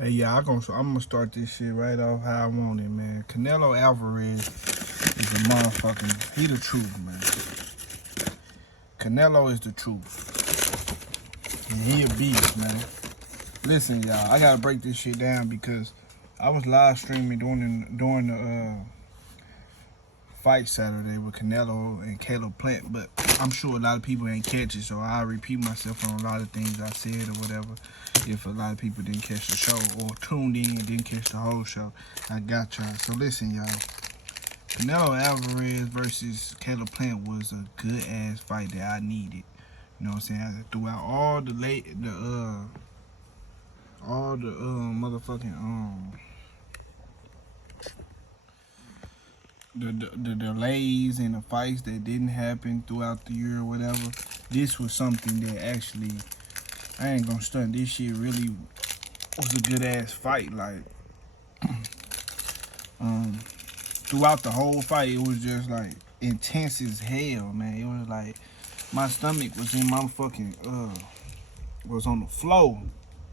Hey, yeah, I'm gonna start this shit right off how I want it, man. Canelo Alvarez is a motherfucking, he the truth, man. Canelo is the truth. And he a beast, man. Listen, y'all, I gotta break this shit down because I was live streaming during the fight Saturday with Canelo and Caleb Plant, but I'm sure a lot of people ain't catch it, so I'll repeat myself on a lot of things I said or whatever. If a lot of people didn't catch the show or tuned in and didn't catch the whole show, I got y'all. So listen, y'all. Canelo Alvarez versus Caleb Plant was a good ass fight that I needed. You know what I'm saying? Throughout all the motherfucking the delays and the fights that didn't happen throughout the year or whatever, this was something that actually, I ain't gonna stunt, this shit really was a good ass fight. Like throughout the whole fight, it was just like intense as hell, man. It was like my stomach was in my fucking was on the floor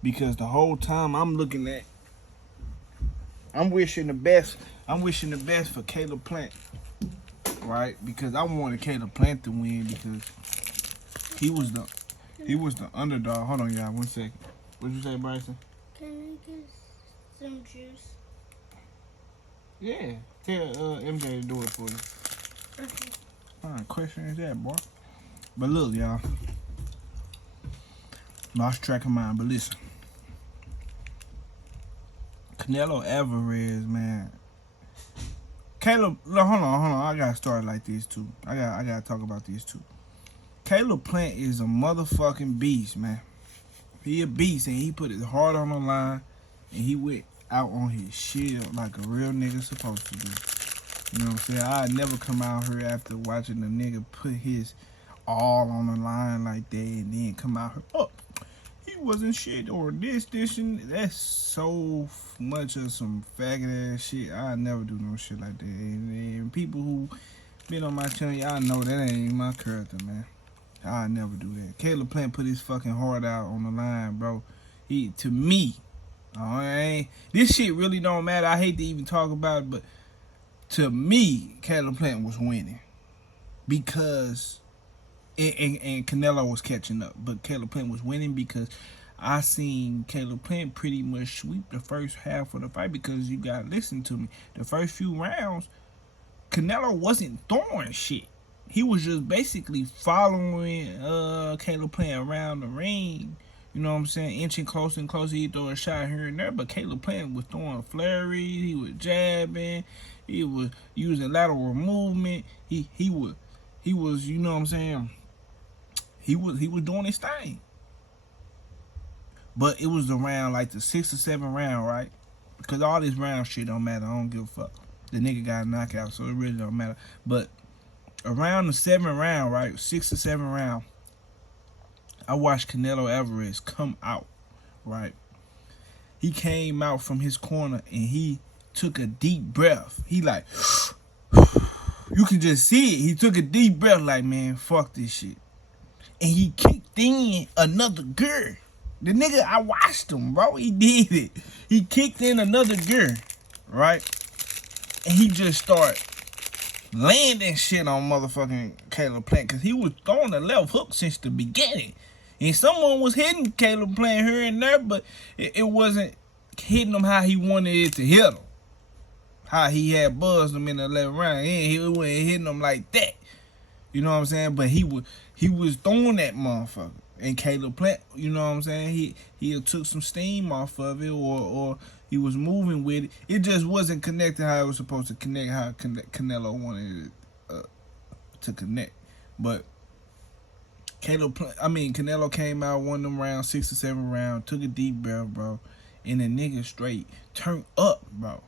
because the whole time I'm looking at, I'm wishing the best for Caleb Plant, right? Because I wanted Caleb Plant to win because he was the underdog. Hold on, y'all, 1 second. What'd you say, Bryson? Can I get some juice? Yeah, tell MJ to do it for you. Okay. What kind of question is that, boy? But look, y'all, lost track of mine. But listen, Canelo Alvarez, man. Caleb, hold on. I gotta start like this too. I gotta talk about this too. Caleb Plant is a motherfucking beast, man. He a beast, and he put his heart on the line, and he went out on his shield like a real nigga supposed to do. You know what I'm saying? I'd never come out here after watching a nigga put his all on the line like that, and then come out here, oh, he wasn't shit, or this, and that's so much of some faggot ass shit. I never do no shit like that. And people who been on my channel, y'all know that ain't my character, man. I never do that. Caleb Plant put his fucking heart out on the line, bro. To me, this shit really don't matter. I hate to even talk about it, but to me, Caleb Plant was winning because, and Canelo was catching up, but Caleb Plant was winning because I seen Caleb Plant pretty much sweep the first half of the fight. Because you gotta listen to me, the first few rounds, Canelo wasn't throwing shit. He was just basically following Caleb Plant around the ring. You know what I'm saying? Inching closer and closer. He throw a shot here and there, but Caleb Plant was throwing flurries. He was jabbing. He was using lateral movement. He was, you know what I'm saying? He was doing his thing. But it was around like the 6th or 7th round, right? Because all this round shit don't matter. I don't give a fuck. The nigga got a knockout, so it really don't matter. But around the 7th round, right? 6th or 7th round, I watched Canelo Alvarez come out, right? He came out from his corner and he took a deep breath. He like, you can just see it. He took a deep breath like, man, fuck this shit. And he kicked in another girl. The nigga, I watched him, bro. He did it. He kicked in another girl, right? And he just started landing shit on motherfucking Caleb Plant because he was throwing the left hook since the beginning. And someone was hitting Caleb Plant here and there, but it wasn't hitting him how he wanted it to hit him. How he had buzzed him in the 11th round. He wasn't hitting him like that. You know what I'm saying? But he was throwing that motherfucker. And Caleb Plant, you know what I'm saying? He took some steam off of it, or he was moving with it. It just wasn't connected how it was supposed to connect, how Canelo wanted it to connect. But Canelo came out, won them rounds, 6th or 7th round, took a deep breath, bro, and the nigga straight turned up, bro.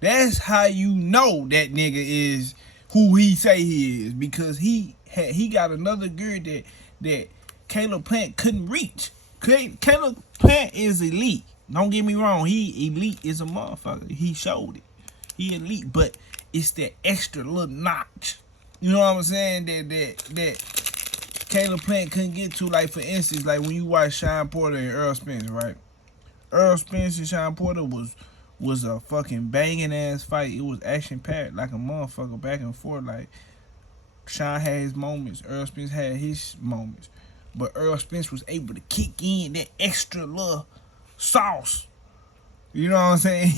That's how you know that nigga is who he say he is, because he got another girl that Caleb Plant couldn't reach. Caleb Plant is elite. Don't get me wrong. He elite is a motherfucker. He showed it. He elite, but it's that extra little notch. You know what I'm saying? That Caleb Plant couldn't get to. Like, for instance, like when you watch Sean Porter and Earl Spence, right? Earl Spence and Sean Porter was a fucking banging ass fight. It was action packed like a motherfucker, back and forth. Like Sean had his moments, Earl Spence had his moments, but Earl Spence was able to kick in that extra little sauce. You know what I'm saying?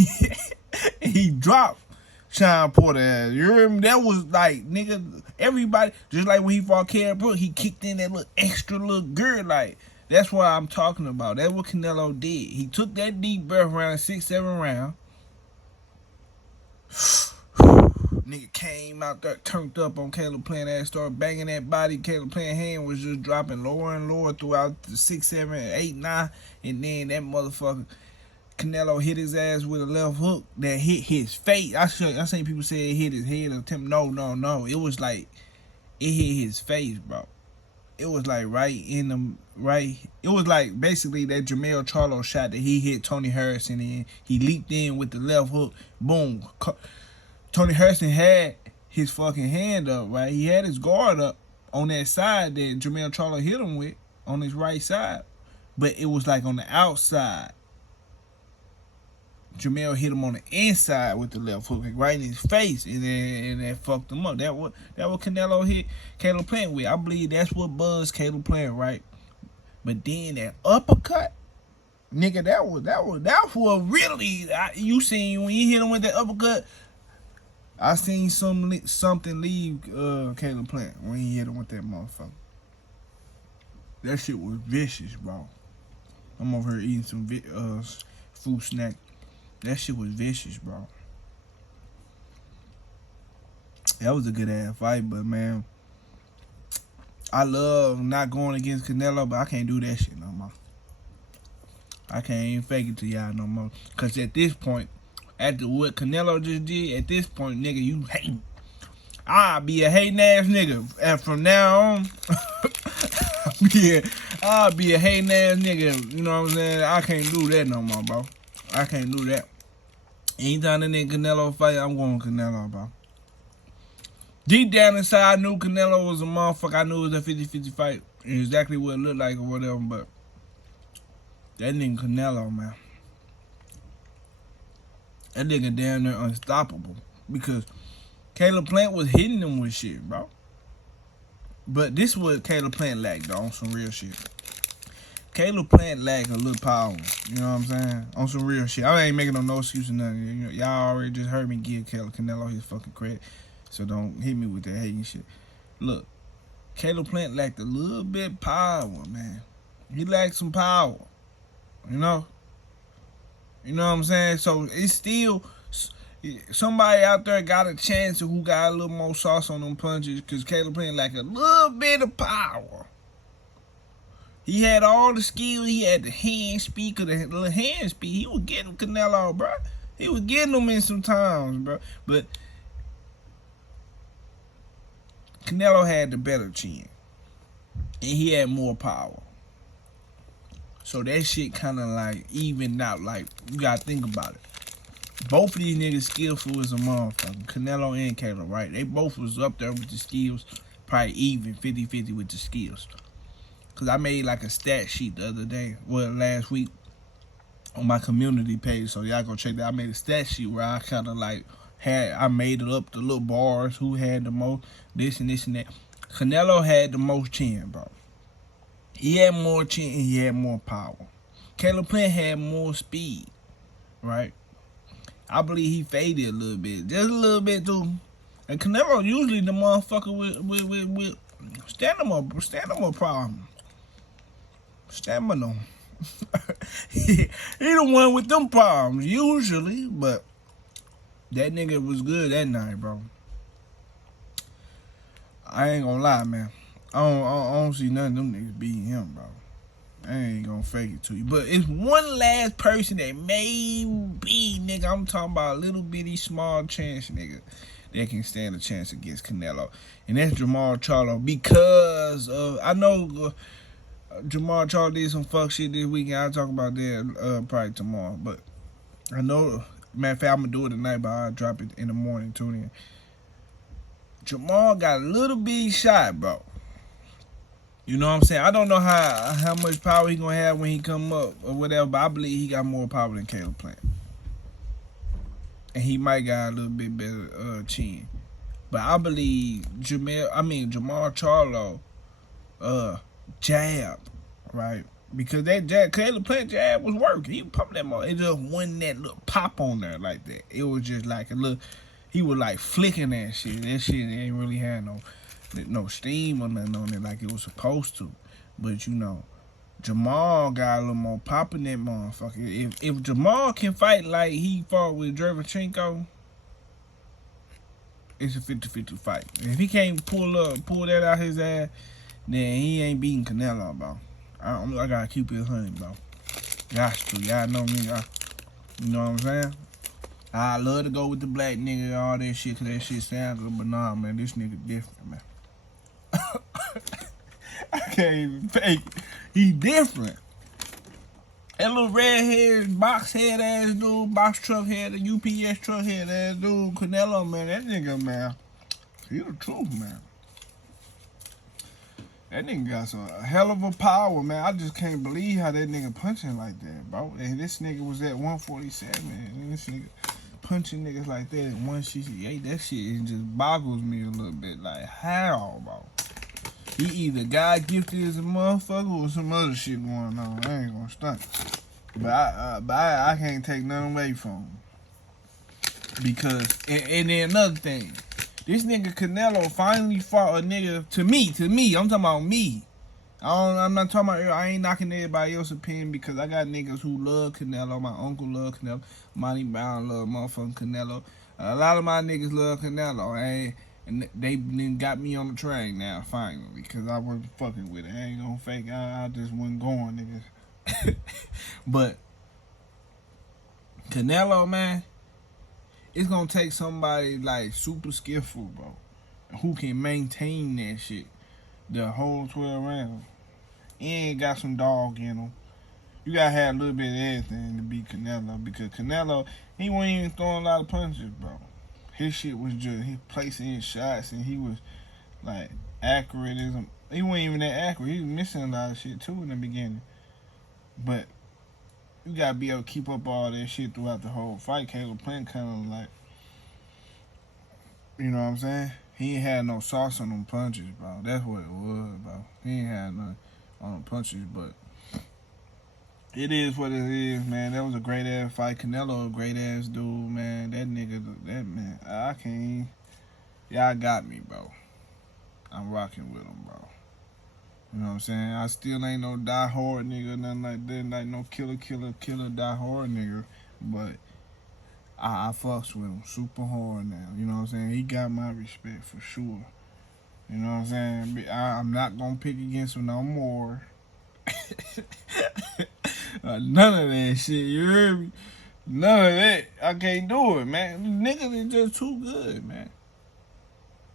He dropped Sean Porter ass. You remember that was like, nigga, everybody, just like when he fought Kell Brook, he kicked in that little extra little girl. Like, that's what I'm talking about. That's what Canelo did. He took that deep breath around 6-7 round. Nigga came out there, turned up on Caleb Plant ass, started banging that body. Caleb Plant hand was just dropping lower and lower throughout the 6, 7, 8, 9. And then that motherfucker Canelo hit his ass with a left hook that hit his face. I seen people say it hit his head or temp. No. It was like it hit his face, bro. It was like right in the right. It was like basically that Jermell Charlo shot that he hit Tony Harrison in. He leaped in with the left hook. Boom. Tony Harrison had his fucking hand up, right? He had his guard up on that side that Jermell Charlo hit him with on his right side, but it was like on the outside. Jermell hit him on the inside with the left hook, right in his face, and that fucked him up. That what Canelo hit Caleb Plant with. I believe that's what buzzed Caleb Plant, right? But then that uppercut, nigga, that was really, you seen when you hit him with that uppercut. I seen something leave Caleb Plant when he hit him with that motherfucker. That shit was vicious, bro. I'm over here eating some food snack. That shit was vicious, bro. That was a good ass fight, but man, I love not going against Canelo, but I can't do that shit no more. I can't even fake it to y'all no more. Cause at this point, after what Canelo just did, at this point, nigga, you hating. I'll be a hating ass nigga. And from now on, I'll be a hating ass nigga. You know what I'm saying? I can't do that no more, bro. I can't do that. Anytime that nigga Canelo fight, I'm going Canelo, bro. Deep down inside, I knew Canelo was a motherfucker. I knew it was a 50-50 fight. Exactly what it looked like or whatever, but that nigga Canelo, man. That nigga damn near unstoppable. Because Caleb Plant was hitting him with shit, bro. But this is what Caleb Plant lacked, though, on some real shit. Caleb Plant lacked a little power. You know what I'm saying? On some real shit. I ain't making no excuse or nothing. You know, y'all already just heard me give Canelo his fucking credit. So don't hit me with that hating shit. Look, Caleb Plant lacked a little bit power, man. He lacked some power. You know? You know what I'm saying? So it's still somebody out there got a chance who got a little more sauce on them punches, because Caleb Plant lacked a little bit of power. He had all the skill. He had the hand speed, cause the little hand speed. He was getting Canelo, bro. He was getting him in some times, bro. But Canelo had the better chin, and he had more power. So that shit kind of like evened out. Like, you gotta think about it. Both of these niggas skillful as a motherfucker. Canelo and Caleb, right? They both was up there with the skills, probably even 50-50 with the skills. Cause I made like a stat sheet the other day, last week, on my community page. So y'all go check that. I made a stat sheet where I kind of like I made it up the little bars, who had the most, this and this and that. Canelo had the most chin, bro. He had more chin and he had more power. Caleb Plant had more speed, right? I believe he faded a little bit, just a little bit too. And Canelo usually the motherfucker with stamina problem. Stamina. He the one with them problems usually, but that nigga was good that night, bro. I ain't gonna lie, man. I don't see none of them niggas beating him, bro. I ain't gonna fake it to you. But it's one last person that may be, nigga, I'm talking about a little bitty small chance, nigga, that can stand a chance against Canelo. And that's Jermall Charlo. Because I know Jermall Charlo did some fuck shit this weekend. I'll talk about that probably tomorrow. But I know, matter of fact, I'm gonna do it tonight, but I'll drop it in the morning. Tune in. Jermall got a little bitty shot, bro. You know what I'm saying? I don't know how much power he gonna have when he come up or whatever, but I believe he got more power than Caleb Plant, and he might got a little bit better chin. But I believe Jamal Charlo, jab, right? Because that jab, Caleb Plant jab was working. He pumped that mother. It just wasn't that little pop on there like that. It was just like a little. He was like flicking that shit. That shit ain't really had no steam or nothing on it like it was supposed to. But you know, Jamal got a little more pop in that motherfucker. If Jamal can fight like he fought with Derevchenko, it's a 50-50 fight. If he can't pull that out his ass, then he ain't beating Canelo, bro. I gotta keep it 100, bro. Got to. Y'all know me. You know what I'm saying? I love to go with the black nigga and all that shit, cause that shit sound good, but nah, man, this nigga different, man. I can't even fake it. He different. That little red-haired, box-head ass dude, box truck head, UPS truck head ass dude, Canelo, man, that nigga, man, he the truth, man. That nigga got some hell of a power, man. I just can't believe how that nigga punching like that, bro. And this nigga was at 147, and this nigga punching niggas like that at 168. That shit just boggles me a little bit. Like, how, bro? He either God gifted as a motherfucker or some other shit going on. I ain't gonna stunt. But I can't take nothing away from him. Because, and then another thing. This nigga Canelo finally fought a nigga, to me, I'm talking about me. I'm not talking about, I ain't knocking everybody else's opinion because I got niggas who love Canelo. My uncle love Canelo. Monty Brown love motherfucking Canelo. A lot of my niggas love Canelo. And they got me on the train now, finally, because I wasn't fucking with it. I ain't gonna fake I just wasn't going, niggas. But Canelo, man, it's gonna take somebody like super skillful, bro, who can maintain that shit the whole 12 rounds. And got some dog in him. You gotta have a little bit of everything to beat Canelo, because Canelo, he wasn't even throwing a lot of punches, bro. His shit was just, he placing his shots, and he was like accurate as a, he wasn't even that accurate. He was missing a lot of shit too in the beginning. But you gotta be able to keep up all that shit throughout the whole fight. Caleb Plant kind of like, you know what I'm saying? He ain't had no sauce on them punches, bro. That's what it was, bro. He ain't had nothing on them punches, but it is what it is, man. That was a great ass fight. Canelo, a great ass dude, man. That nigga, that man, I can't. Y'all got me, bro. I'm rocking with him, bro. You know what I'm saying? I still ain't no die hard nigga, nothing like that. Like no killer, die hard nigga. But I fucks with him super hard now. You know what I'm saying? He got my respect for sure. You know what I'm saying? I'm not gonna pick against him no more. None of that shit, you heard me? None of that. I can't do it, man. Niggas is just too good, man.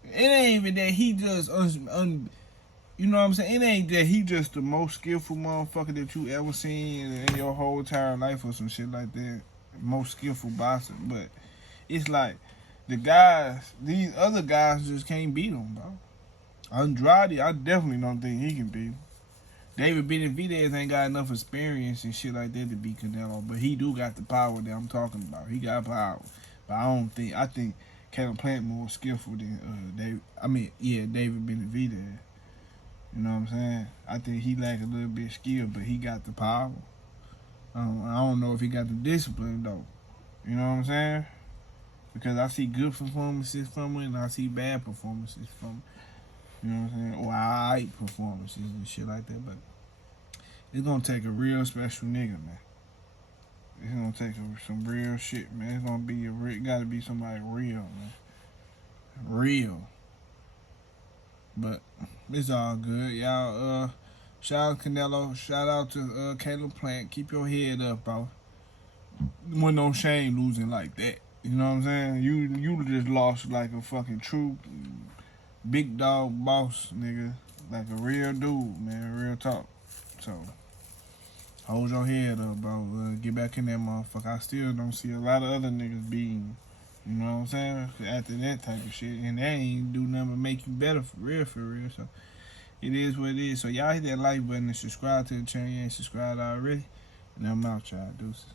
It ain't even that he just you know what I'm saying? It ain't that he just the most skillful motherfucker that you ever seen in your whole entire life or some shit like that. Most skillful boxer, but it's like the guys, these other guys just can't beat him, bro. Andrade, I definitely don't think he can beat him. David Benavidez ain't got enough experience and shit like that to beat Canelo, but he do got the power that I'm talking about. He got power, but I think Caleb Plant more skillful than David Benavidez. You know what I'm saying? I think he lack a little bit of skill, but he got the power. I don't know if he got the discipline though. You know what I'm saying? Because I see good performances from him and I see bad performances from him. You know what I'm saying? Or alright performances and shit like that. But it's gonna take a real special nigga, man. It's gonna take some real shit, man. It's gonna be gotta be somebody real, man. Real. But it's all good. Y'all, shout out Canelo. Shout out to Caleb Plant. Keep your head up, bro. Wasn't no shame losing like that. You know what I'm saying? You just lost like a fucking true big dog boss, nigga. Like a real dude, man. Real talk. So, hold your head up, bro. Get back in that motherfucker. I still don't see a lot of other niggas beating. You know what I'm saying? After that type of shit. And that ain't do nothing but make you better for real, for real. So, It is what it is. So y'all hit that like button and subscribe to the channel. You ain't subscribed already. And I'm out, y'all. Deuces.